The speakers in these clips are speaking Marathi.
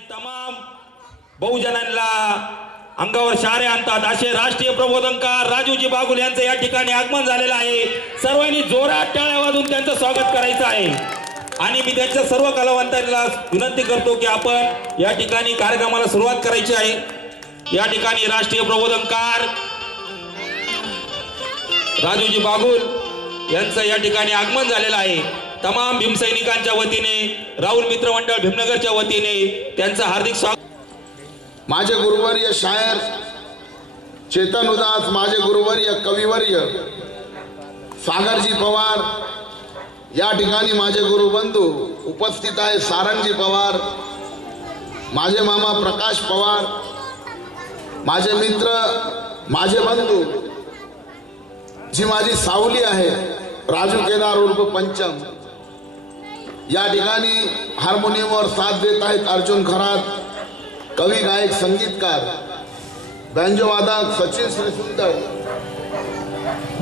तमाम बहुजनांना अंगावर शारे आणतात असे राष्ट्रीय प्रबोधनकार राजूजी बागुल यांचं या ठिकाणी आगमन झालेलं आहे। सर्वांनी जोरात टाळ्या वाजवून त्यांचं स्वागत करायचं आहे आणि मी त्यांच्या सर्व कलावंतांना विनंती करतो की आपण या ठिकाणी कार्यक्रमाला सुरुवात करायची आहे। या ठिकाणी राष्ट्रीय प्रबोधनकार राजूजी बागुल यांचं या ठिकाणी आगमन झालेलं आहे। तमाम भीमसैनिकांच्या वतीने राहुल मित्र मंडळ भीमनगरच्या वतीने त्यांचं हार्दिक स्वागत। माझे गुरुवर्य शायर चेतन उदास, माझे गुरुवर्य कविवर्य सागरजी पवार, या ठिकाणी माझे गुरुबंधू उपस्थित आहे सारंगजी पवार, माझे मामा प्रकाश पवार, माझे मित्र माझे बंधू जी माझी सावली आहे राजू केदार उर्फ पंचम, या ठिकाणी हार्मोनियमवर साथ देत आहेत अर्जुन खरात, कवी गायक संगीतकार बँजो वादक सचिन श्रीसुंदर,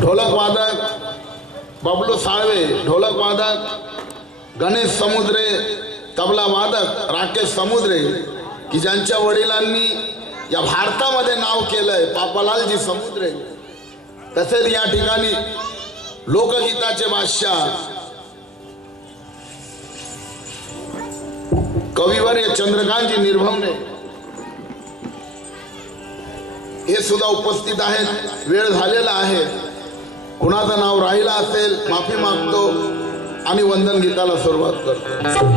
ढोलक वादक बबलू साळवे, ढोलक वादक गणेश समुद्रे, तबला वादक राकेश समुद्रे की ज्यांच्या वडिलांनी या भारतामध्ये नाव केलंय, पापालालजी समुद्रे। तसेच या ठिकाणी लोकगीताचे बादशाह कविवर्य चंद्रकांतजी निर्भवने हे सुद्धा उपस्थित आहेत। वेळ झालेला आहे, कुणाचं नाव राहिलं असेल माफी मागतो आणि वंदन गीताला सुरुवात करतो।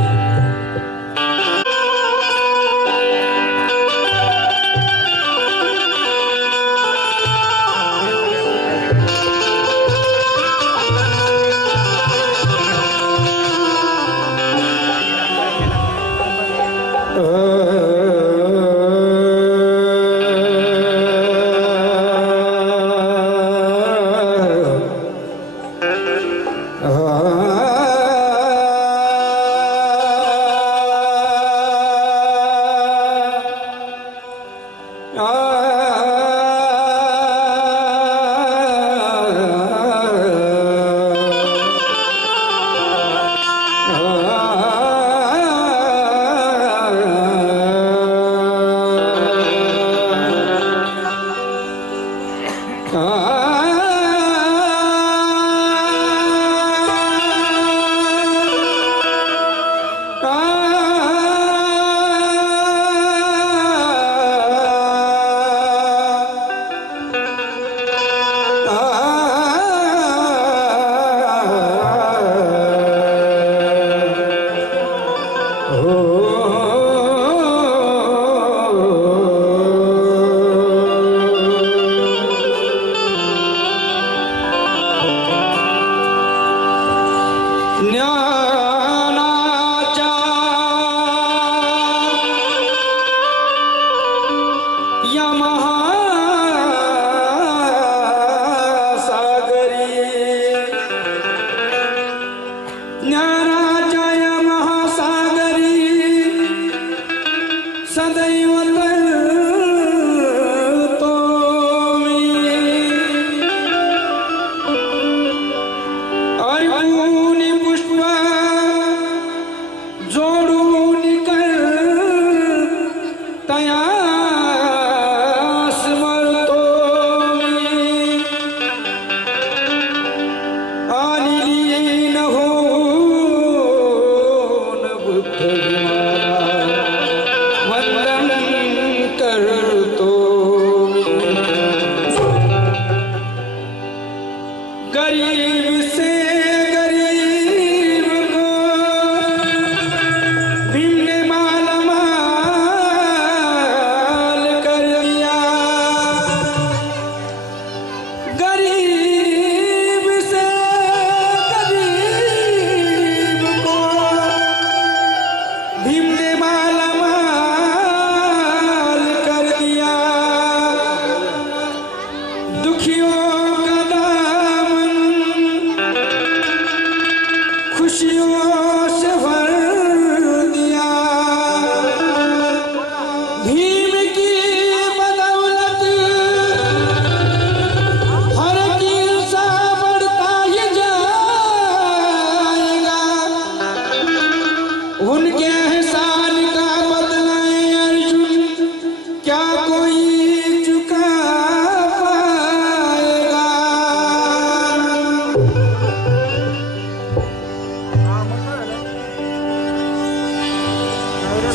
वंदन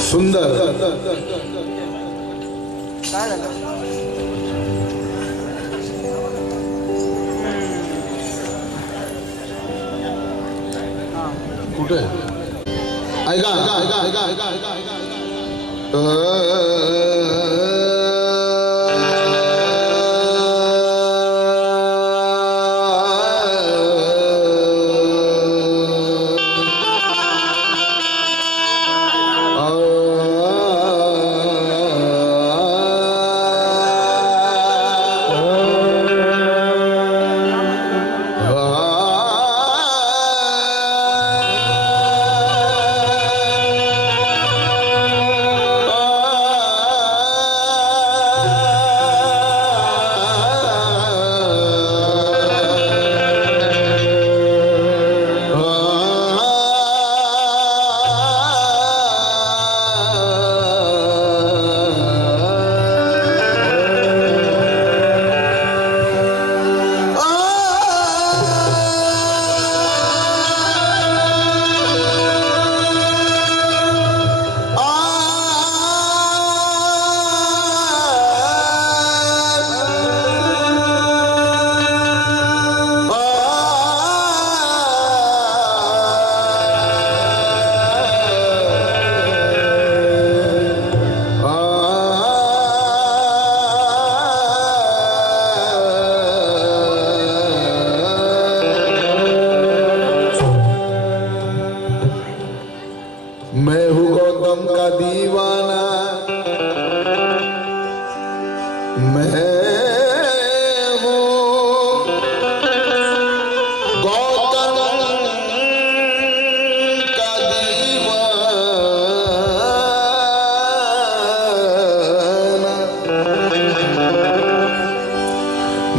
सुंदर कुठे ऐका ऐका ऐका ऐका ऐका ऐका मैं हूँ गौतम का दीवाना, मैं हूँ गौतम का दीवाना,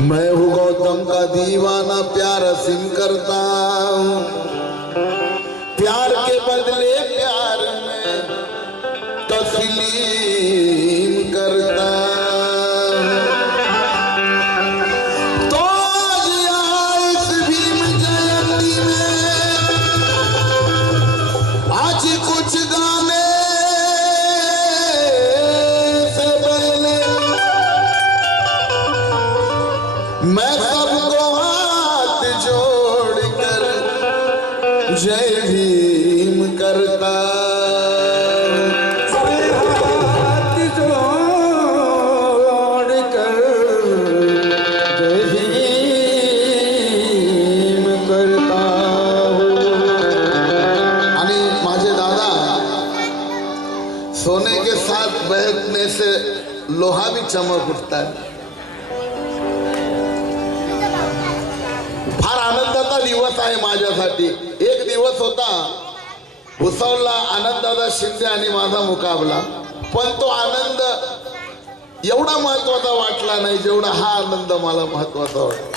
मैं हूँ गौतम का दीवाना, प्यार सिंह करता हूँ, प्यार के बदले प्यार में तस्लीम करता तो आज यहाँ इस भीम जयंती में आज कुछ गाने से पहले मैं सबको हाथ जोड़कर जय भीम करता हाथ जोड़कर जय भीम करता आणि माझे दादा सोने के साथ बैठने से लोहा भी चमक उठता है। फार आनंदाचा दिवस आहे माझ्यासाठी। एक दिवस होता भुसावळला आनंददादा शिंदे आणि माझा मुकाबला, पण तो आनंद एवढा महत्वाचा वाटला नाही जेवढा हा आनंद मला महत्वाचा वाटला।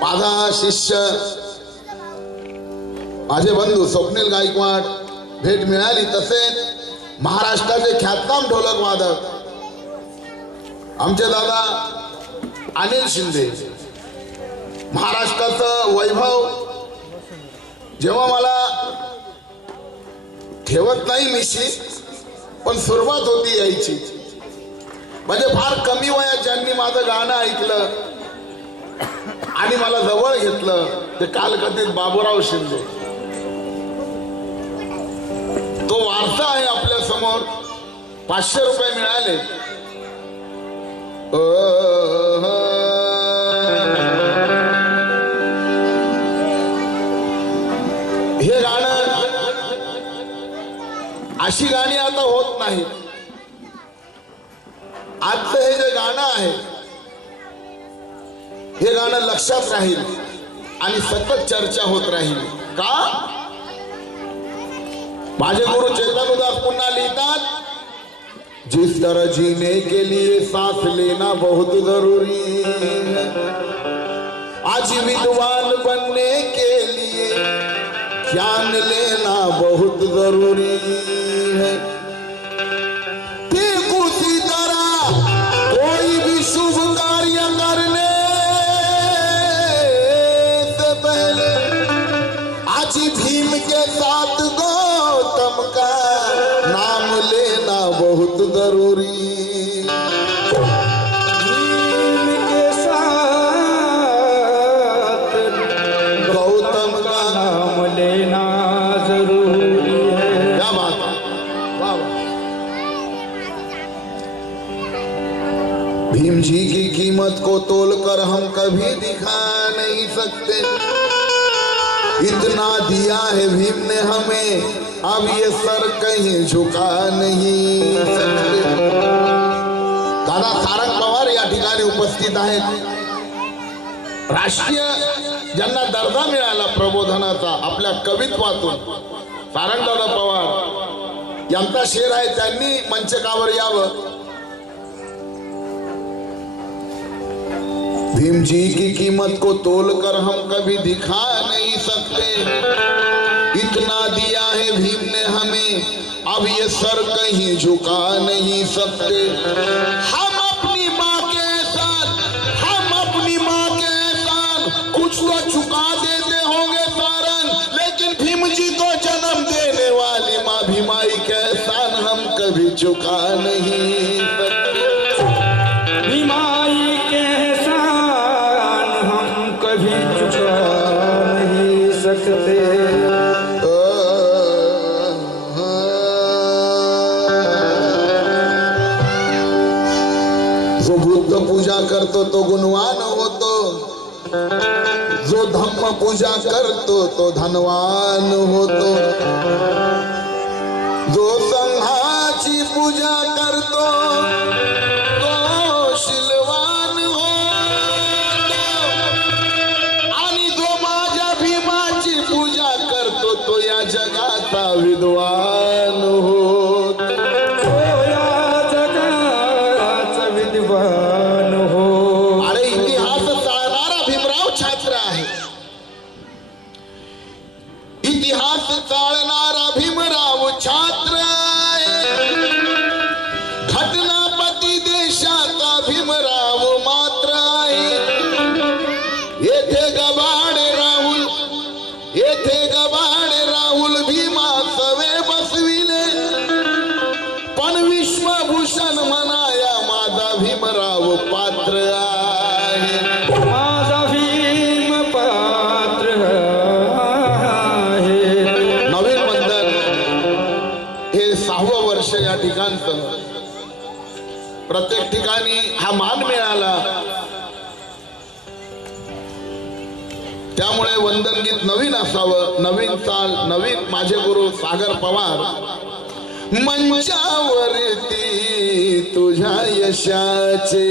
माझा शिष्य माझे बंधू स्वप्नील गायकवाड भेट मिळाली, तसेच महाराष्ट्राचे ख्यातनाम ढोलक वादक आमचे दादा अनिल शिंदे, महाराष्ट्राचं वैभव जेव्हा मला ठेवत नाही मिशी, पण सुरुवात होती यायची। म्हणजे फार कमी वयात ज्यांनी माझं गाणं ऐकलं आणि मला जवळ घेतलं ते कालकथित बाबूराव शिंदे। तो वारसा आहे आपल्या समोर। 500 रुपये मिळाले। हे गाणं अशी गाणी आता होत नाही। आजचं हे जे गाणं आहे हे गाणं लक्षात राहील आणि सतत चर्चा होत राहील। का? माझे गुरु चेतन उदास पुन्हा लिहितात, जिस तरह जीने के लिए सांस लेना बहुत जरूरी है, आज विद्वान बनने के लिए ज्ञान लेना बहुत जरूरी है। ठीक उसी तरह कोई भी शुभ कार्य करने से पहले आज भीम के लिए साथ गौतम का नाम लेना बहुत जरूरी। भीम के साथ गौतम का नाम लेना जरूरी है। क्या बात है, वाह वाह। भीम जी की कीमत को तोलकर हम कभी दिखा नहीं सकते। इतना दिया है भीम ने हमें, अब ये सर कहीं झुका नहीं सकते। दादा सारंग पवार या ठिकाणी उपस्थित आहेत। राष्ट्रीय ज्यांना दर्जा मिळाला प्रबोधनाचा आपल्या कवित्वातून, सारंगदादा पवार यांचा शेर आहे, त्यांनी मंचकावर यावं। भीम जी की कीमत को तोलकर हम कभी दिखा नहीं सकते। इतना दिया है भीम ने हमें, अब ये सर कहीं झुका नहीं सकते। हम अपनी माँ के एहसान, हम अपनी माँ के एहसान कुछ तो चुका देते होंगे सारंग, लेकिन भीम जी को जन्म देने वाली माँ भीमाई के एहसान हम कभी चुका नहीं सकते। भीमाई के एहसान हम कभी चुका नहीं सकते। जो बुद्ध पूजा करतो तो गुणवान होतो, जो धम्म पूजा करतो तो धनवान होतो, जो संघाची पूजा करतो तो शीलवान होतो, आणि जो माझ्या भीमाची पूजा करतो तो या जगाचा विद्वान होतो। या जगाचा विद्वान हो। अरे इतिहास चालणारा भीमराव छात्र आहे, इतिहास चालणारा भीमराव छात्र आहे, घटनापती देशाचा भीमराव मात्र आहे। येथे गबाडे राहुल, येथे गबाडे राहुल भीमा सवे बसविले, पण विश्वभूषण म्हणाया माझा भीमराव पात्र आहे। माझा भीम पात्र आहे। नवीन बंधन हे 6वं वर्ष या ठिकाणचं, प्रत्येक ठिकाणी हा मान मिळाला, त्यामुळे वंदन गीत नवीन असावं। नवीन साल नवीन माझे गुरु सागर पवार मंचावरती तुझ्या यशाचे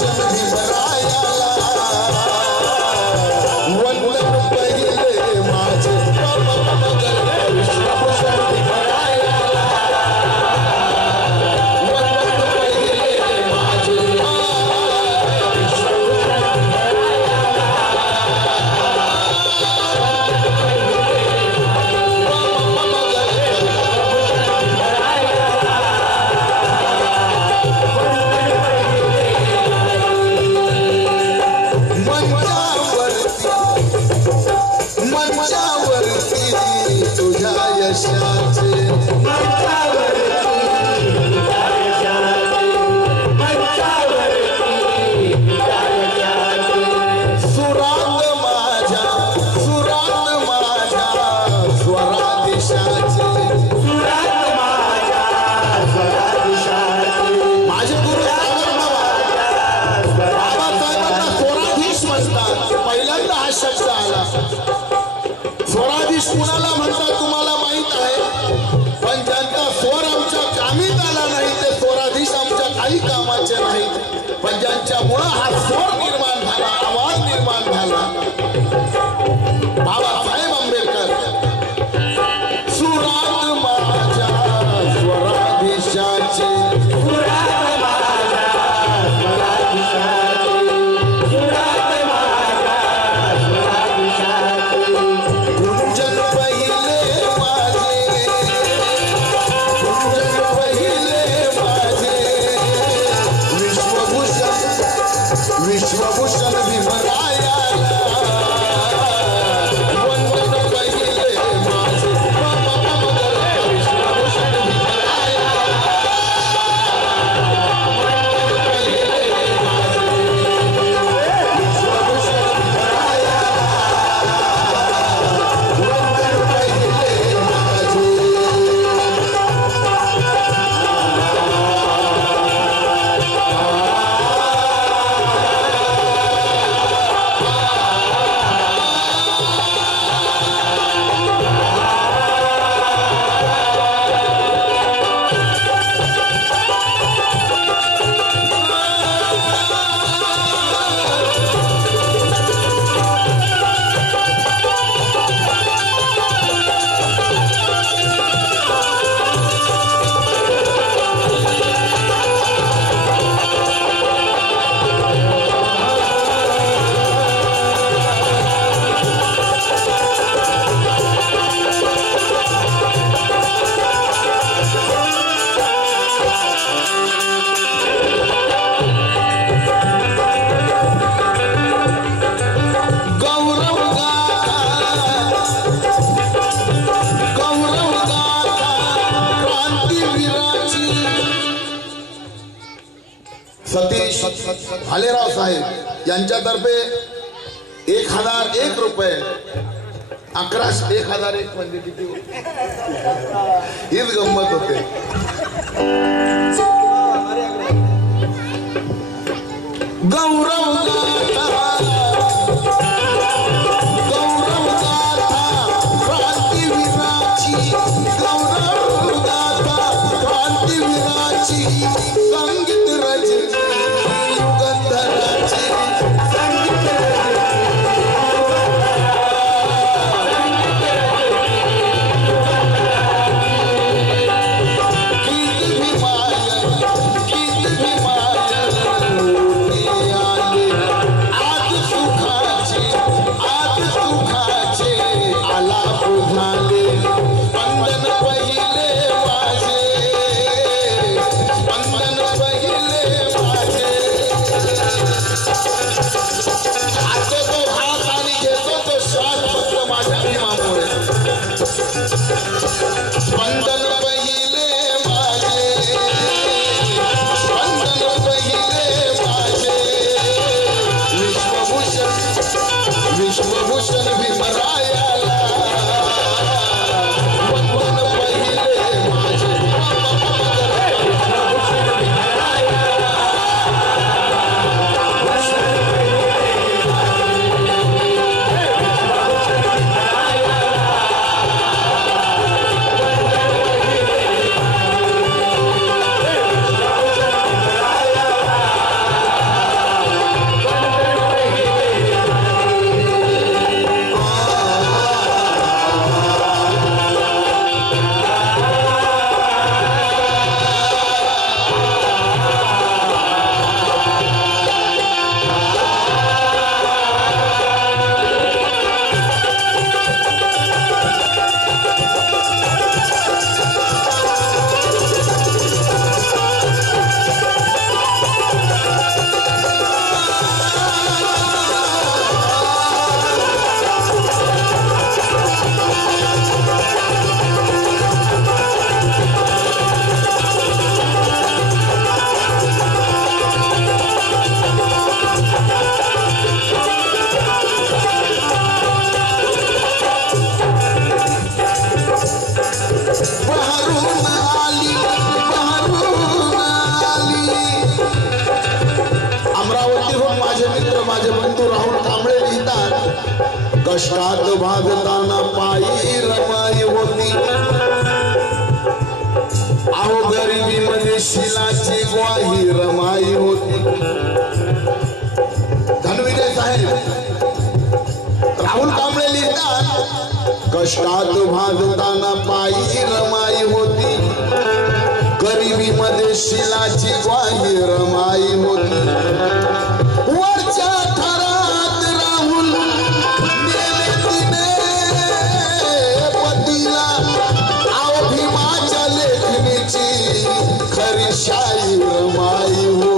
विश्वभूषण भीमरायाला वंदन पहिले माझे विश्वभूषण भीमरायाला वंदन पहिले माझे मंचावरती तुझ्या यशाचे सुरात माझ्या स्वरादिशाचे माझे गुरु बाबासाहेबांना स्वराधीश म्हणतात. पहिल्यांदा हा शब्द आला. स्वराधीश कुणाला म्हणतात तुम्हाला माहित आहे, पण ज्यांचा स्वर आमच्या कामीत आला नाही ते स्वराधीश आमच्या काही कामाचे नाहीत. पण ज्यांच्यामुळं हा स्वर निर्माण झाला, आवाज निर्माण झाला, बाबासाहेब आंबेडकर. सुरात माझ्या स्वराधीशाचे गुंजन पहिले माझे विश्वभूषण भीमरायाला वंदन पहिले माझे विश्वभूषण भीमरायाला वंदन पहिले माझे विश्वभूषण भीमरायाला वंदन पहिले माझे. सतीश भालेराव साहेब यांच्यातर्फे 1001 रुपये 1001 म्हणजे किती हीच गंमत होते. गौरव गाथा क्रांतीवीराची गौरव गाथा क्रांतीवीराची संगीत रचना युगंधराची संगीत गीत भी मायल कष्टात भागताना पायी रमाई होती अहो गरिबीमध्ये शिलाची ग्वाही रमाई होती. धनविजय साहेब राहुल कांबळे लिहितात कष्टात भागताना पायी रमाई होती गरिबीमध्ये शिलाची ग्वाही रमाई होती. वरच्या थरात राहुल नेले तिने पतीला आव भीमाच्या लेखणीची खरी शाई रमाई होती.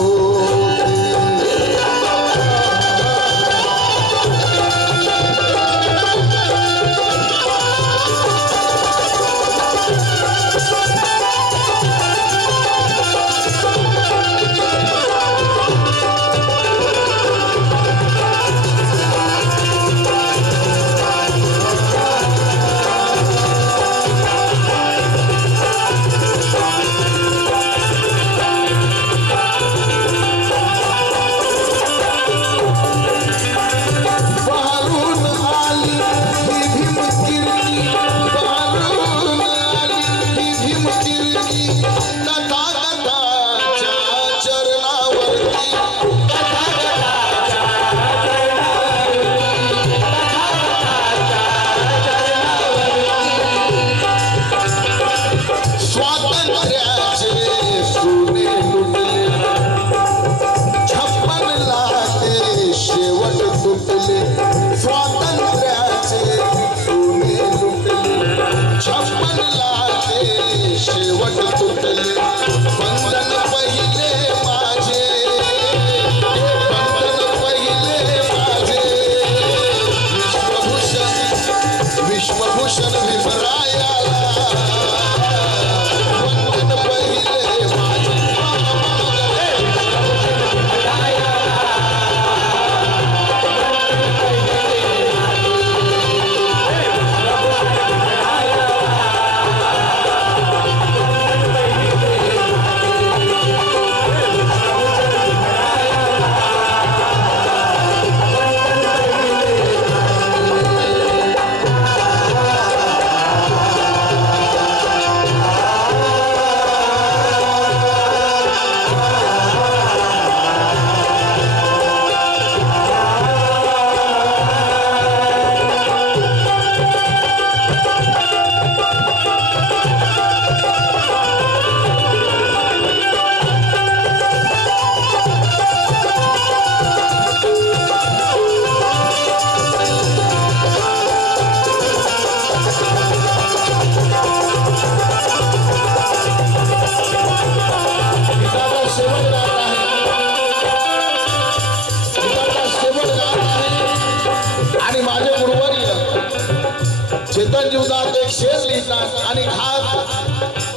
जीवनात एक शेर लिहितात आणि खास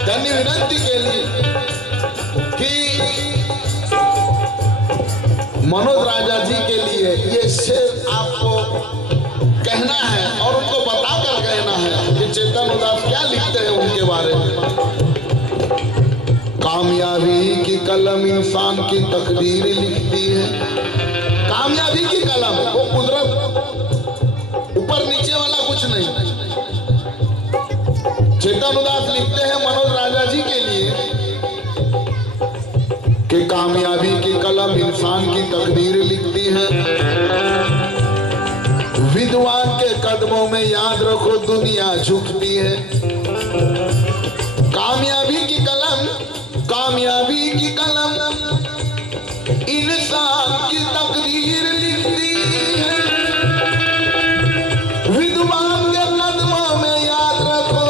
त्यांनी विनंती केली की मनोज राजा जी के लिए ये शेर आपको कहना है और उनको बताकर कहना है कि चेतन उदास क्या लिखते हैं उनके बारे में. कामयाबी की कलम इंसान की तकदीर लिखती है. कामयाबी की कलम वो कुदरत ऊपर नीचे वाला कुछ नहीं. चेतन उदास लिखते हैं मनोज राजा जी के लिए कि कामयाबी की कलम इंसान की तकदीर लिखती है. विद्वान के कदमों में याद रखो दुनिया झुकती है. कामयाबी की कलम इंसान की तकदीर लिखती है. विद्वान के कदमों में याद रखो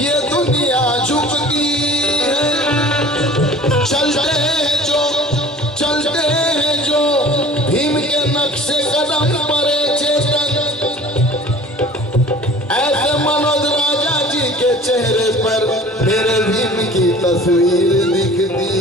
ये दुनिया झुकती है. चलते हैं जो भीम के नक्शे कदम पर चेतन, ऐसे मनोज राजा जी के चेहरे पर मेरे भीम की तस्वीर दिखती.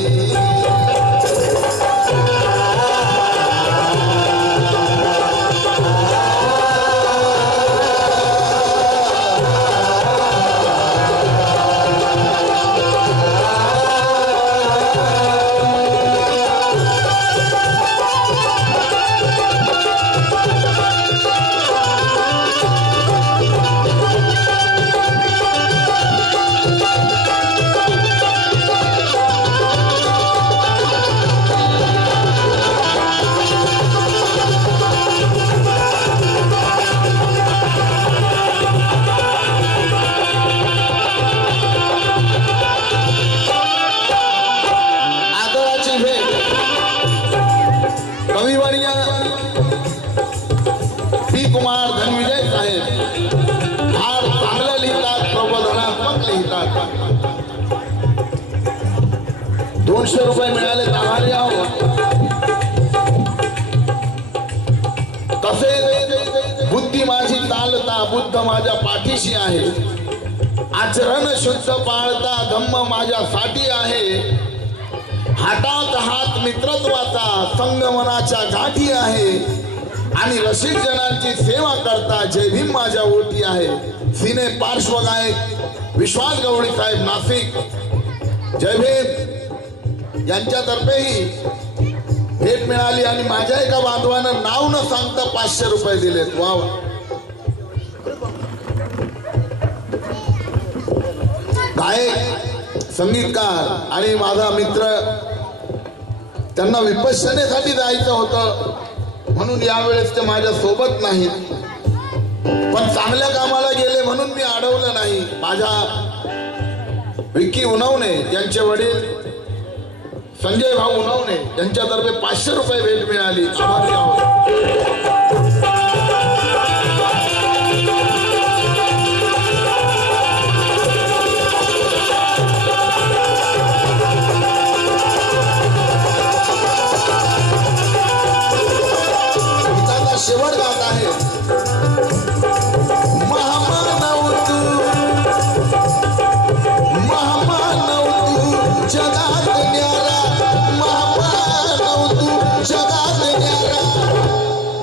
पी कुमार धनविजय साहेब फार चांगलं लिहितात, प्रबोधनात्मक लिहितात. 200 रुपये मिळाले आभारी आहोत. तसेच बुद्धी माझी चालता बुद्ध माझ्या पाठीशी आहे. आचरण शुद्ध पाळता धम्म माझ्यासाठी आहे. हातात हात मित्रत्वाचा संग मनाच्या गाठी आहे. आणि रसिक जनांची सेवा करता जय भीम माझ्या ओटी आहे. सिने पार्श्वगायक विश्वास गवळी साहेब नाशिक जय भीम यांच्यातर्फेही भेट मिळाली आणि माझ्या एका बांधवानं नाव न सांगता 500 रुपये दिलेत. वा गायक संगीतकार आणि माझा मित्र त्यांना विपश्यनेसाठी जायचं होतं म्हणून यावेळेस ते माझ्या सोबत नाहीत. पण चांगल्या कामाला गेले म्हणून मी अडवलं नाही. माझ्या विकी उनवणे यांचे वडील संजय भाऊ उनवणे यांच्यातर्फे 500 रुपये भेट मिळाली. आभारी आहोत. शेवट गात आहे. महामानव तू जगात न्यारा. महामानव तू जगात न्यारा.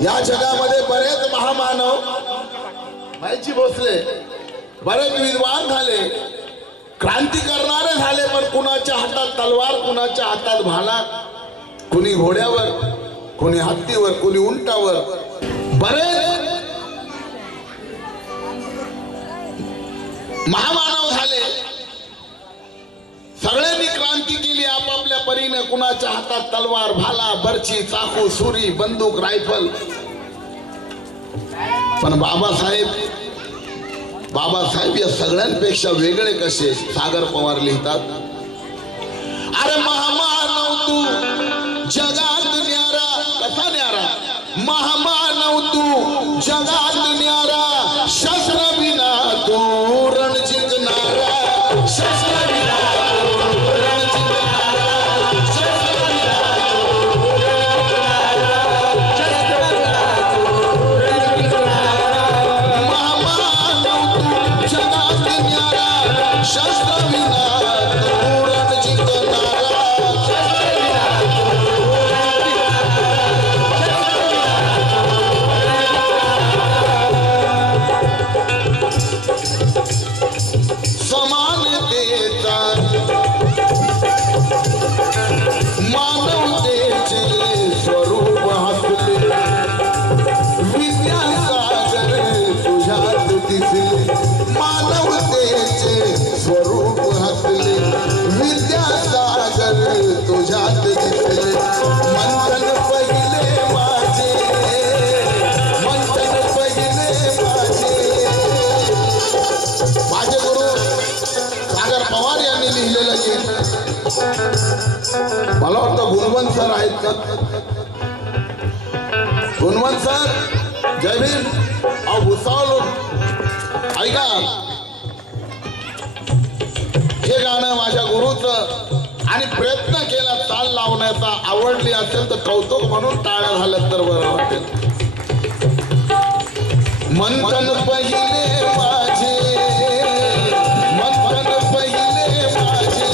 या जगामध्ये बरेच महामानव माहिती भोसले बरेच विद्वान झाले, क्रांती करणारे झाले. पण कुणाच्या हातात तलवार, कुणाच्या हातात भाला, कुणी घोड्यावर, कुणी हत्तीवर, कुणी उंटावर. बरेच महामानव झाले. सगळ्यांनी क्रांती केली आपापल्या परीने. कुणाच्या हातात तलवार, भाला, बर्ची, चाकू, सुरी, बंदूक, रायफल. पण बाबासाहेब या सगळ्यांपेक्षा वेगळे कसे? सागर पवार लिहितात, अरे महामानव तू जगात न्यारा. कसा न्यारा? महामानव तू जगात न्यारा. शस्त्र विना तू रण जिंकणारा. शस्त्र विना तू रण जिंकणारा. शस्त्र विना तू रण जिंकणारा. महामानव तू जगात न्यारा. शस्त्र विना तू रण जिंकणारा. समानतेचा मानवतेचे स्वरूप हसले. विद्यासागर तुझ्यात दिसले. मानवतेचे स्वरूप हसले. विद्यासागर तुझ्यात दिसले. मंथन पहिले माझे, मंथन पहिले माझे गुरु सागर पवार यांनी लिहिलेलं गीत. मला वाटतं गुणवंत सर आहेत का? गुणवंत सर जय भीम. अहो भुसावळ ऐका, हे गाणं माझ्या गुरुचं आणि प्रयत्न केला ताल लावण्याचा. आवडली असेल तर कौतुक म्हणून टाळ्या झाल्यात तर बरं वाटेल. मंथन पहिले माझे, मंथन पहिले माझे.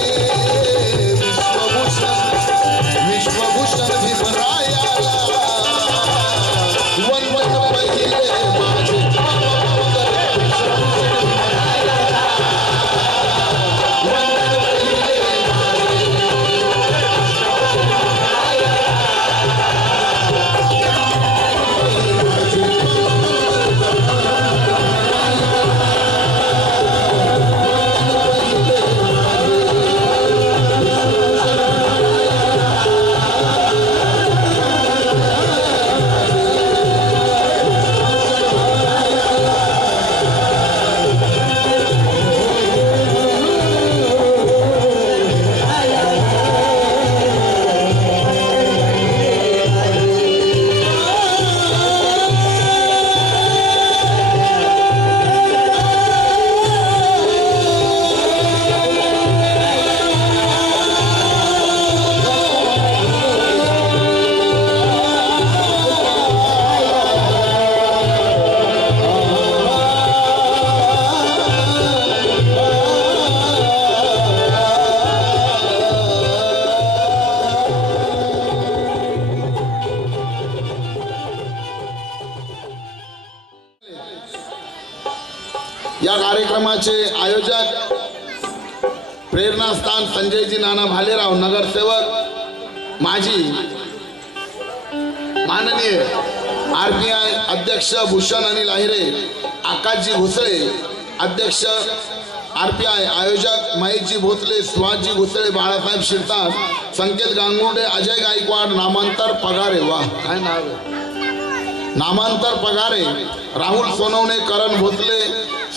विश्वभूषण भीमरायाला वंदन पहिले माझे. या कार्यक्रमाचे आयोजक प्रेरणास्थान संजयजी नाना भालेराव, नगरसेवक माजी माननीय RPI अध्यक्ष भूषण अनिल आहिरे, आकाशजी घुसळे अध्यक्ष RPI, आयोजक महेशजी भोसले, सुहासजी घुसळे, बाळासाहेब शिरसाट, संकेत गांगुर्डे, अजय गायकवाड, नामांतर पगारे, वा काय नाव आहे, Namantar Pagare, Rahul Sonawane, Karan Bhosale,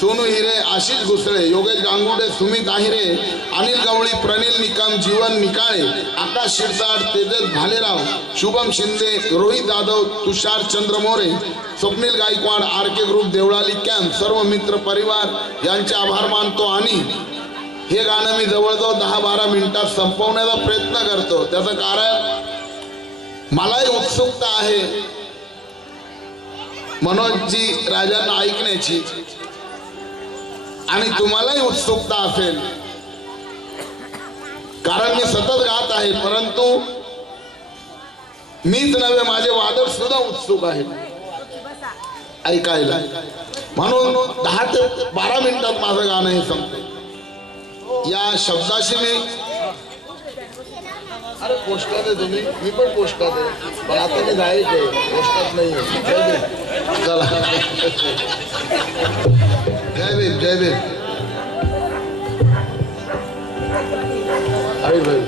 Sonu Hire, Ashish Ghusale, Yogesh Gangurde, Sumit Ahire, Anil Gawali, Pranil Nikam, Jeevan Nikale, Akash Shirsat, Tejas Bhalerao, Shubham Shinde, Rohit Jadhav, Tushar Chandra More, Swapnil Gaikwad, RK group, Deolali camp, सर्व मित्र परिवार यांचे आभार मानतो. आणि हे गाणं मी जवळजवळ 10-12 मिनिटात संपवण्याचा प्रयत्न करतो. त्याचं कारण मलाही उत्सुकता आहे मनोजजी राजांना ऐकण्याची, आणि तुम्हालाही उत्सुकता असेल, कारण मी सतत गात आहे, परंतु मीच नव्हे माझे वादक सुद्धा उत्सुक आहेत ऐकायला. म्हणून 10 ते 12 मिनिटात माझं गाणं हे संपते. या शब्दाशी मी अरे पोस्टात आहे तुम्ही, मी पण पोस्टात आहे, पण आता मी जायचंय, पोस्टात नाही आहे. चला, जय भीम, जय भीम. अरे भाई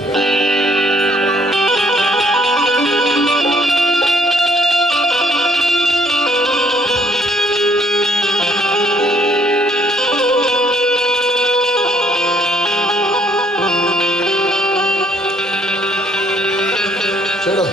चलो.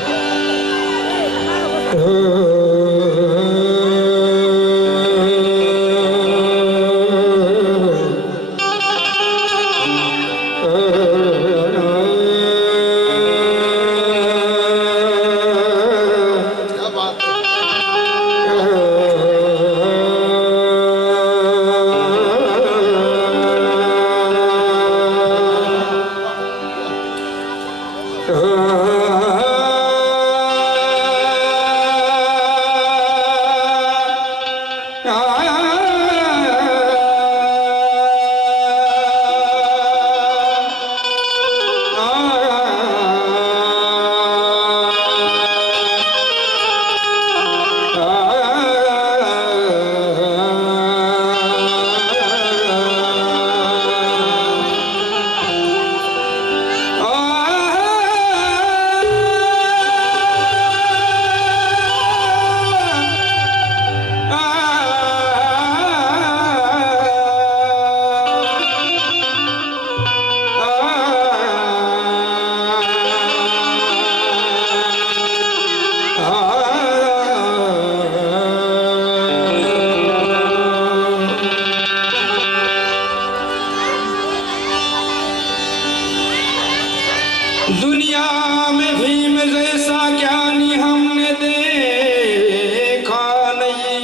दुनिया में भीम जैसा ज्ञानी हमने देखा नहीं,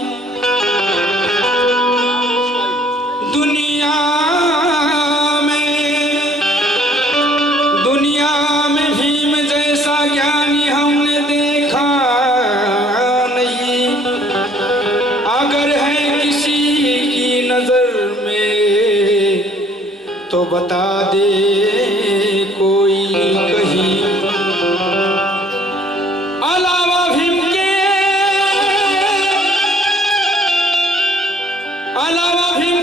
दुनिया में भीम जैसा ज्ञानी हमने देखा नहीं. अगर है किसी की नजर में तो बता दे कोई कहीं, अलावा भीम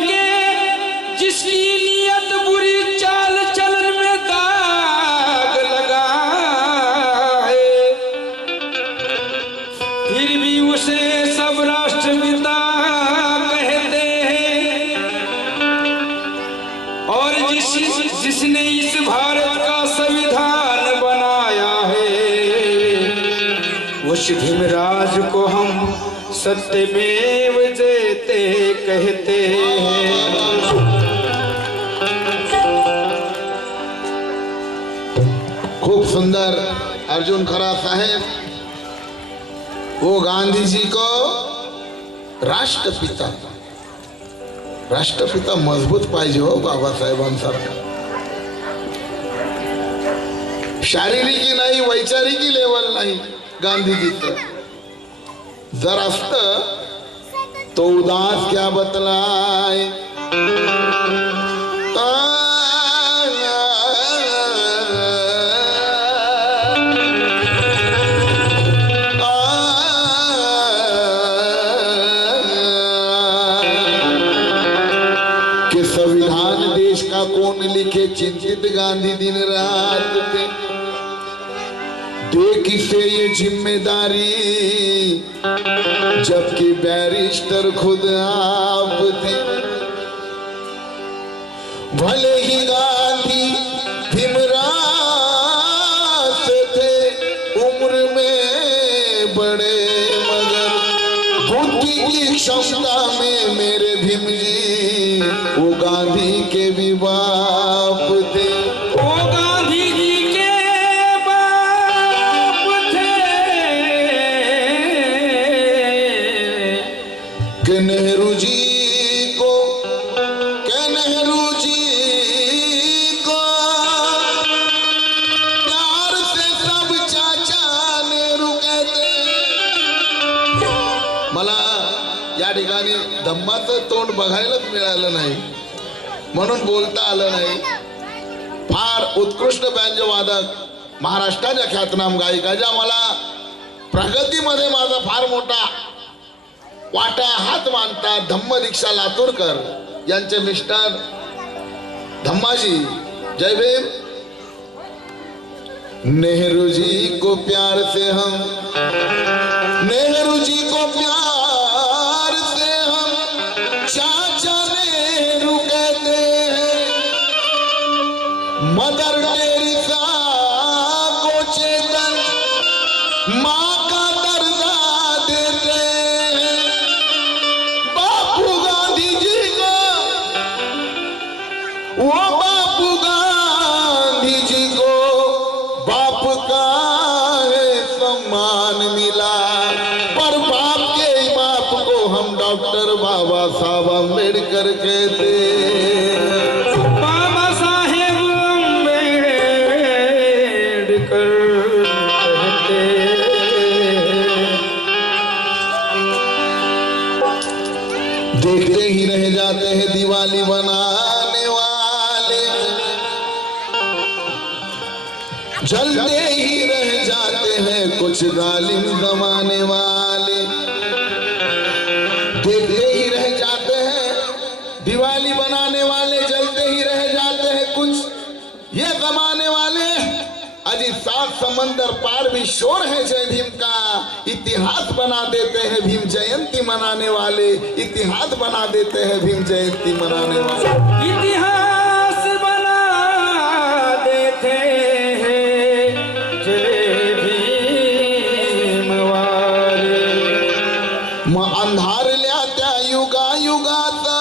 के जिसकी नियत बुरी चाल चलन में दाग लगा है, फिर भी उसे सब राष्ट्रपिता कहते हैं. और जिसने इस भारत का संविधान बनाया है, उस भीमराज को हम सत्यमेव जयते कहते हैं. खूब सुंदर अर्जुन खरा साहेब, वो गांधी जी को राष्ट्रपिता, राष्ट्रपिता मजबूत पाहिजे हो बाबासाहेबांसारखा. शारीरिकी नाही, वैचारिकी लेवल नाही गांधीजीचं. जर असत तो उदास क्या बतलाय, कि संविधान देश का कौन लिखे, चिंतित गांधी दिन रात थे। दे किसे ये जिम्मेदारी, जबकि बैरिस्टर खुद आप थे। भले ही गांधी भीमराव थे उम्र में बड़े, मगर बुद्धि की क्षमता में मेरे भीम जी वो गांधी के भी बाप थे। ओ गांधी जी के बाप थे कि नेहरू जी को, कि नेहरू जी को प्यार से सब चाचा नेहरू कहते। मला या ठिकाणी धम्माचं तोंड बघायलाच मिळालं नाही, म्हणून बोलता आलं नाही। फार उत्कृष्ट बँजो वादक, महाराष्ट्राच्या ख्यातनाम गायिका, ज्या मला प्रगतीमध्ये माझा फार मोठा वाटा हात मानतात, धम्म दीक्षा लातूरकर यांचे मिस्टर धम्माजी। जय भीम। नेहरू जी को प्यार से हम, नेहरू जी को प्यार से हम चाचा नेहरू कहते हैं। मदर टेरेसा को चेतन माँ का दर्जा देते हैं। बापू गांधी जी को, वो बापू गांधी जी को बाप का है सम्मान मिला, पर बाप के बाप को हम डॉक्टर बाबा साहब अम्बेडकर कहते हैं। बाबा साहेब अम्बेडकर कहते। देखते ही रह जाते हैं दिवाली बनाने वाले, जलते ही रह जाते हैं कुछ जालिम जमाने वाले। देखते ही रह जाते हैं दिवाली बनाने वाले, जलते ही रह जाते हैं कुछ ये जमाने वाले। अजी 7 समंदर पार भी शोर है जय भीम का, इतिहास बना देते हैं भीम जयंती मनाने वाले, इतिहास बना देते हैं भीम जयंती मनाने वाले। इतिहास बना देते हैं जय भीम वाले। मग अंधारल्या त्या युगा युगाचा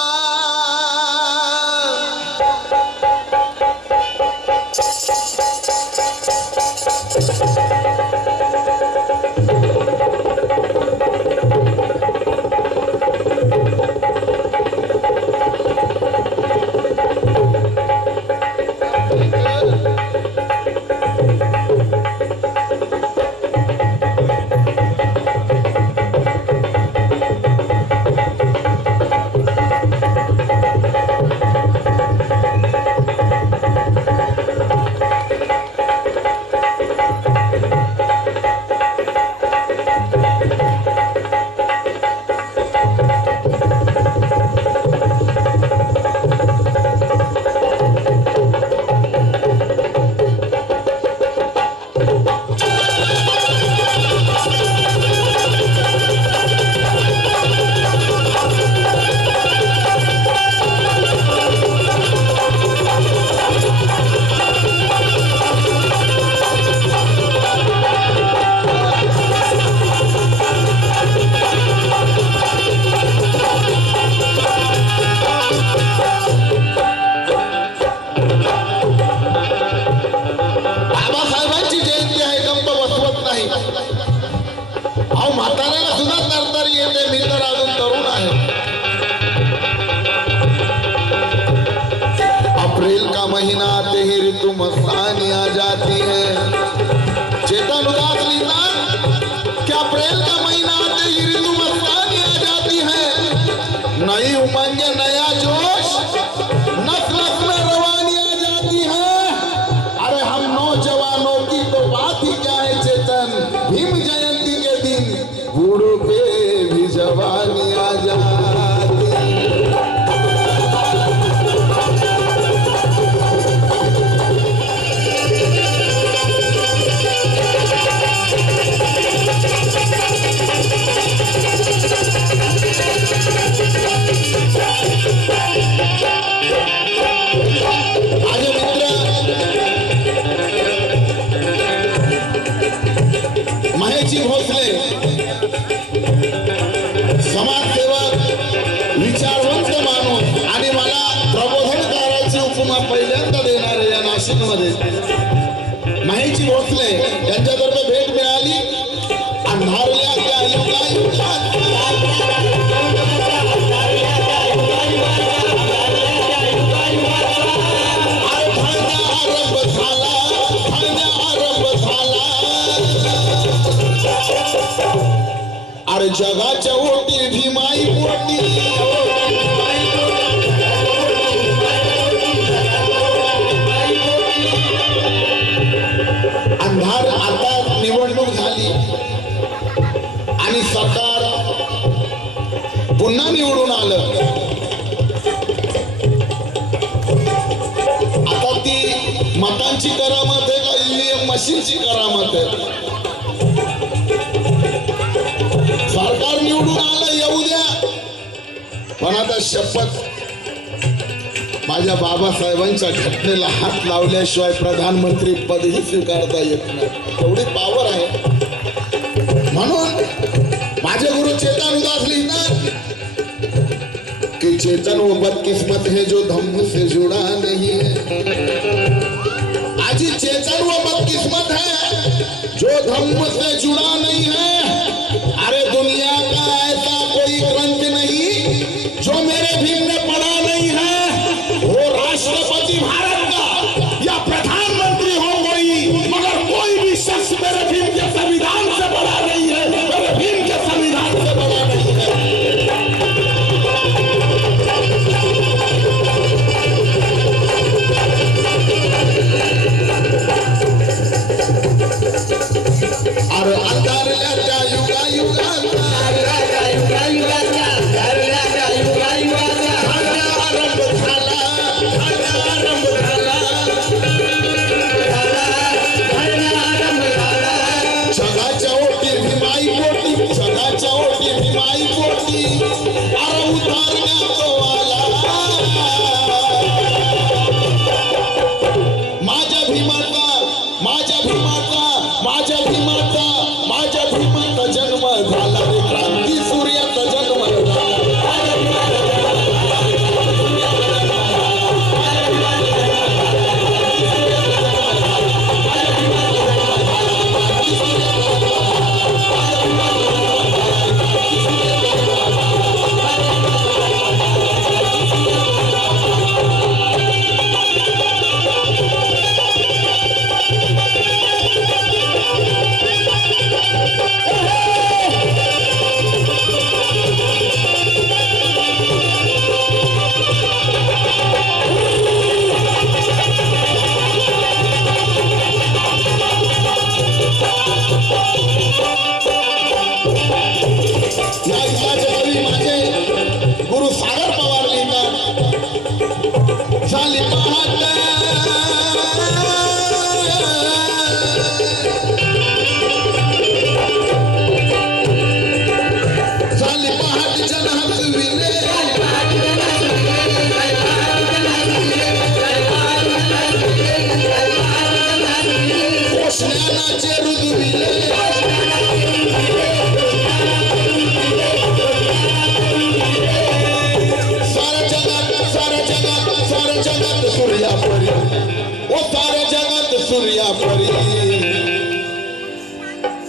महीना आते ही ऋतु मस्तानी आ जाती है। चेतन उदास लीला क्या अप्रैल का महीना आते ही ऋतु मस्तानी आ जाती है। नई उमंग नया जोश पे भी जवानी आ जाती। आज मित्र महेशजी भोसले समाजसेवक विचारवंत माणूस आणि मला प्रबोधनकाराची उपमा पहिल्यांदा देणारे या नाशिकमध्ये महेशजी भोसले यांच्यातर्फे भेट मिळाली। अंधारल्या त्या युगायुगात अरे जगाच्या ओटी भीमाई पोटी अंधार आता निवडणूक झाली आणि सरकार पुन्हा निवडून आलं। आता ती मतांची करामत आहे का ईव्हीएम मशीनची करामत आहे? सरकार निवडून आलं येऊ द्या, पण आता शपथ माझ्या बाबासाहेबांच्या घटनेला हात लावल्याशिवाय प्रधानमंत्री पदही स्वीकारता येत नाही, एवढी पावर आहे। म्हणून माझे गुरु चेतन उदास लिहितात की चेतन वो बदकिस्मत है जो धम्म से जुड़ा नहीं है। आज चेतन वो बदकिस्मत है जो धम्म से जुड़ा नहीं है। अरे दुनिया का ऐसा कोई ग्रंथ नहीं जो मेरे भीम में पढ़ा नहीं है। वो राष्ट्रपति भारत का या प्रधानमंत्री हो कोई, मगर कोई भी शख्स मेरे भीम के संविधान से बड़ा नहीं है, मेरे भीम के संविधान से बड़ा नहीं है। अरे अंधारल्या त्या युगायुगात जगाच्या ओटी भीमाई पोटी, जगाच्या ओटी भीमाई पोटी अरे उतारण्यात तो आला। माझ्या भीमाचा माझ्या भीमाचा माझ्या भीमाचा माझ्या भीमाचा जन्म झाला रे, क्रांती सूर्याचा जन्म झाला।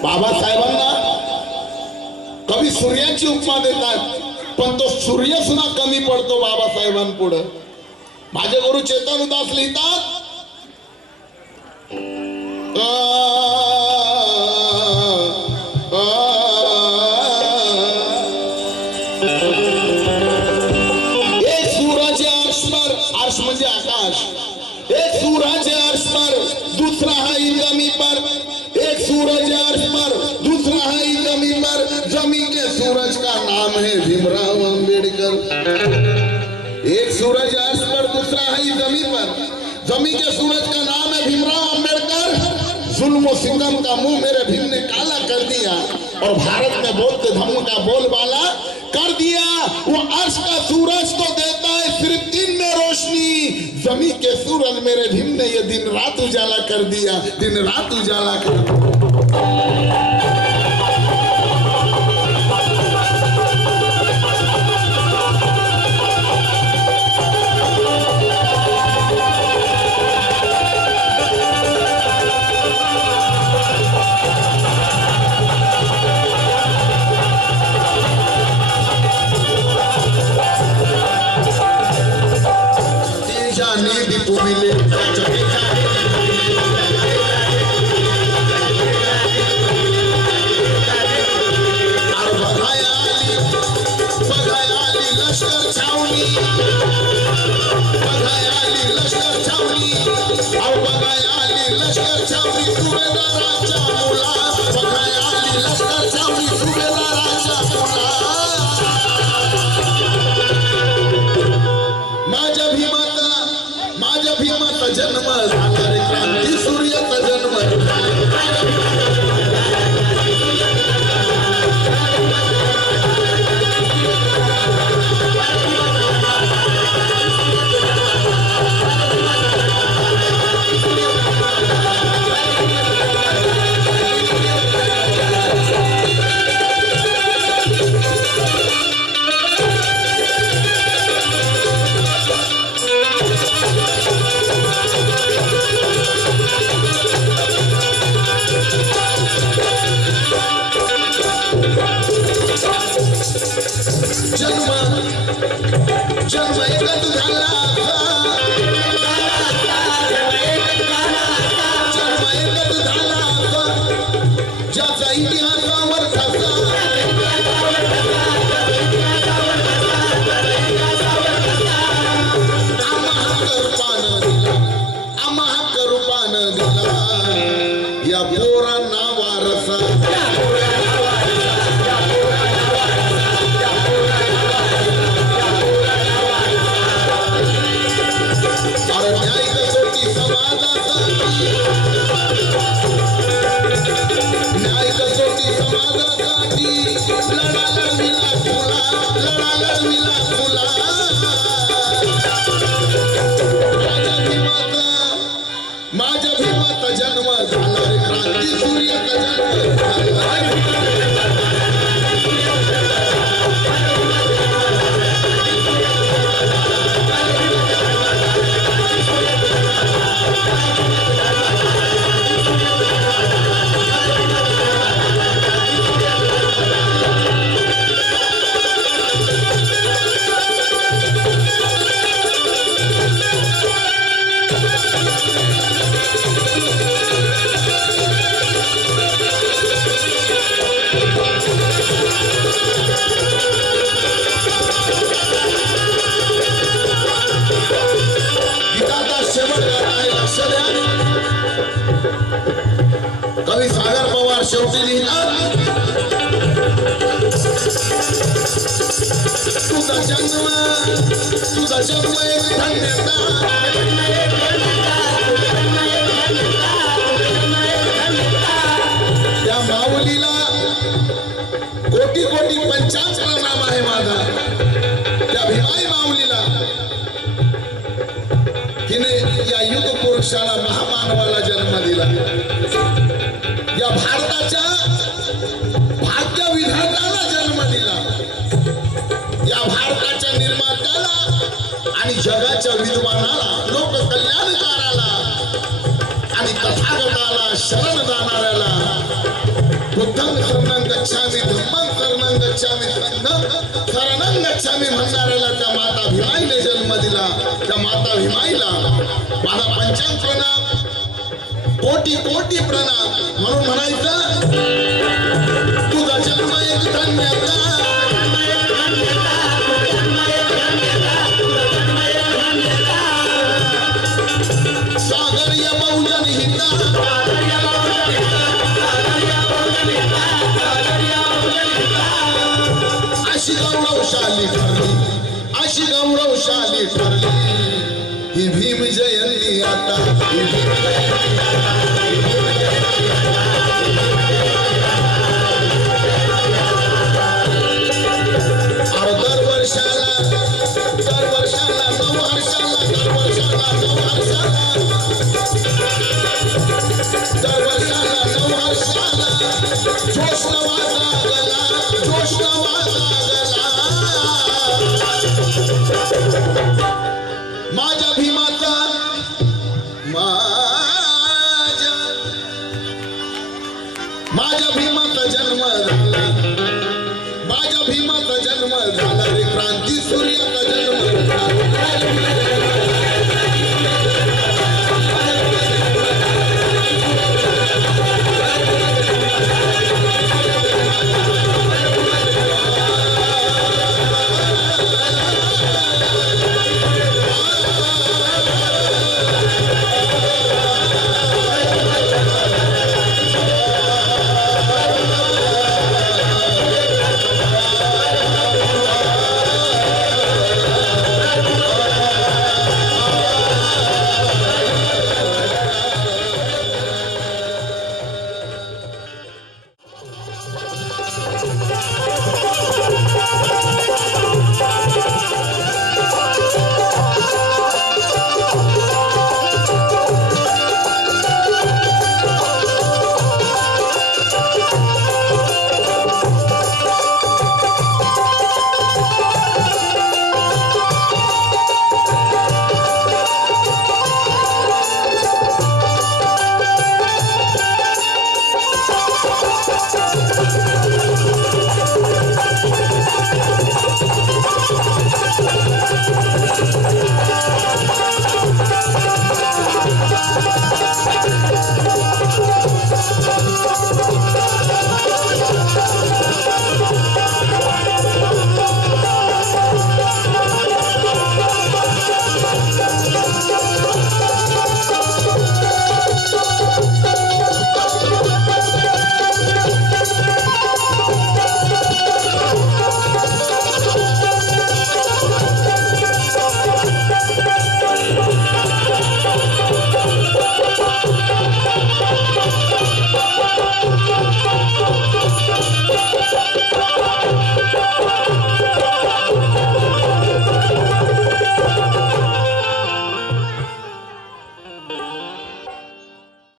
बाबासाहेबांना कवी सूर्याची उपमा देतात, पण तो सूर्य सुद्धा कमी पडतो बाबासाहेबांपुढे। माझे गुरु चेतन उदास लिहितात एक सूरज अर्श पर, अर्श म्हणजे आकाश, एक सूरज अर्श पर दूसरा है जमीन पर, एक सूरज अर्श पर दूसरा है जमीन पर, जमीन के सूरज का नाम है भीमराव अंबेडकर। एक सूरज अर्श पर, दूसरा है जमी पर। जमी के सूरज का नाम है भीमराव अंबेडकर। जुल्म और सितम का मुंह मेरे भीम ने काला कर दिया और भारत में बौद्ध धर्म का बोलबाला कर दिया। वो अर्श का सूरज तो देता है सिर्फ दिन में रोशनी, जमी के सूरज मेरे भीम ने ये दिन रात उजाला कर दिया, दिन रात उजाला कर दिया। जन्म क्रांती सूर्याचा जन्म कवी सागर पवार शेवटी लिहिला तुझा जन्म एक धन्यता त्या माऊलीला कोटी कोटी 50 प्रणाम आहे माझा त्या भीमाई माऊलीला हिने या युग पुरुषाला महामानवाला जन्म दिला या भारताच्या भाग्य विधात्याला जन्म दिला या भारताच्या निर्मात्याला आणि जगाच्या विद्वानाला लोक कल्याणकाराला आणि तथागताला शरण जाणाऱ्याला बुद्धं शरणं गच्छामि धम्मं शरणं गच्छामि संघं शरणं गच्छामि म्हणणाऱ्याला त्या माता भीमाईने जन्म दिला त्या माता भीमाईला माझा पंचांग प्रणाम कोटी कोटी प्रणाम म्हणून म्हणायचं तुझा जन्म एक धन्यता सागरीय बहुजन हिता अशी गौरवशाली ठरली, अशी गौरवशाली ठरली ही भीम जयंती आता, ही भीम जयंती आता.